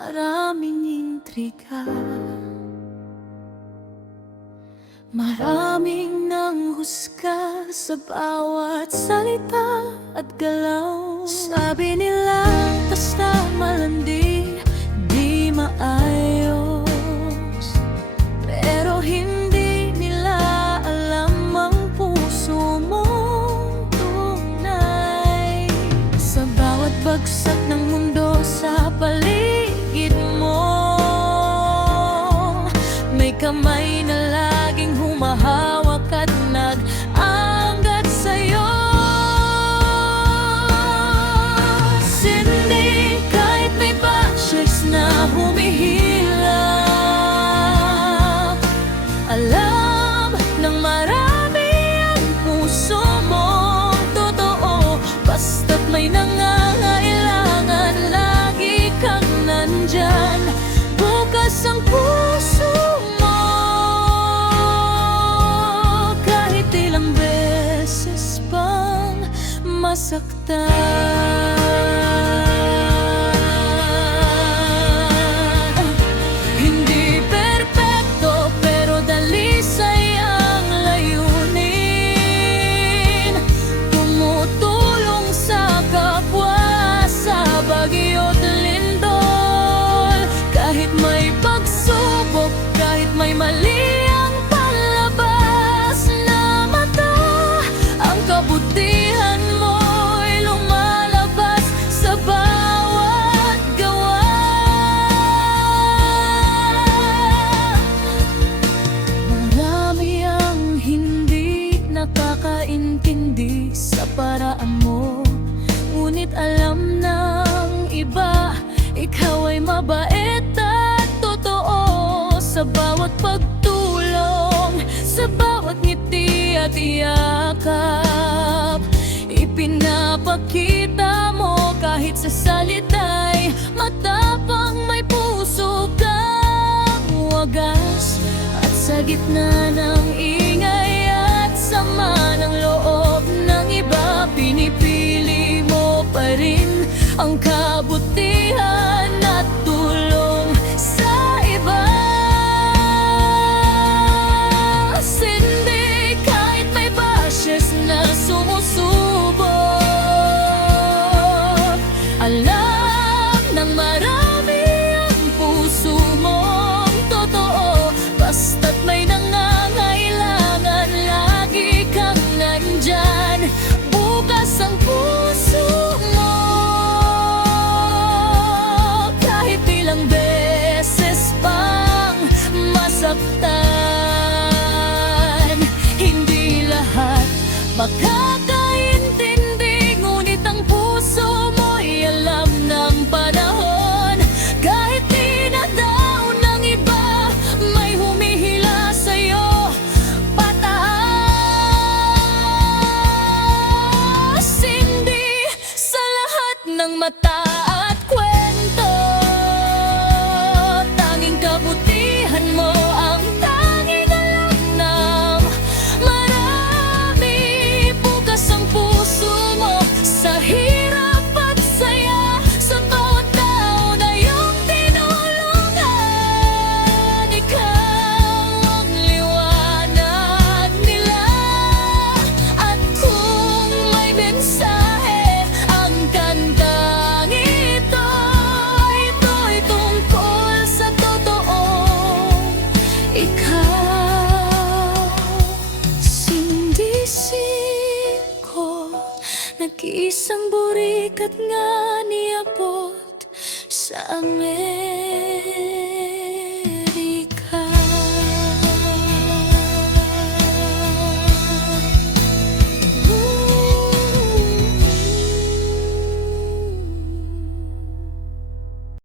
maraming intriga. Maraming nanghusga sa bawat salita at galaw. Sabi nila basta malandi, di maayos. Pero hindi nila alam ang puso mong tunay. Sa bawat bagsak ng mundo sa paligid mo, may kamay na laging humahawak at nag-angat sa'yo. Sindi kahit may bashers na humihilak, alam ng marami ang puso mong totoo. Basta't may nangangailangan, lagi kang nandyan. Bukas ang puso mo, kahit ilang beses pang masaktan. Hindi perpekto pero dalisay ang layunin. Tumutulong sa kapwa sa bagyo't lindol. Kahit may pagsubok, kahit may mali ang palabas na mata, ang kabutihan mo'y lumalabas sa bawat gawa. Marami ang hindi nakakaintindi sa paraan mo, ngunit alam ng iba ikaw ay mabait at totoo. Sa bawat pagtulong, sa bawat ngiti at yakap, ipinapakita mo kahit sa salita'y matapang. May puso kang wagas, at sa gitna ng ingay at sama ng loob ng iba, pinipili mo pa rin ang kabutihan at tulong sa iba. Sindi kahit may bashers na sumusubok, alam ng marami ang puso mong totoo. Basta't may nangangailangan, lagi kang nandyan. Bukas ang puso mo, kahit ilang beses pang masaktan. Hindi lahat makakaintindi, ngunit ang puso mo'y alam ng panahon. Kahit dinadaw ng iba, may humihila sa'yo pataas. Hindi sa lahat ng mata at kwento, tanging kabutihan mo ang tanging alam ng marami. Bukas ang puso mo sa hirap at saya, sa bawat tao na iyong tinulungan. Ikaw ang liwanag nila, at kung may mensahe ang kantang ito, ito'y tungkol sa totoong ikaw. Sindisin ko, nag-iisang burikat nga niabot sa amin.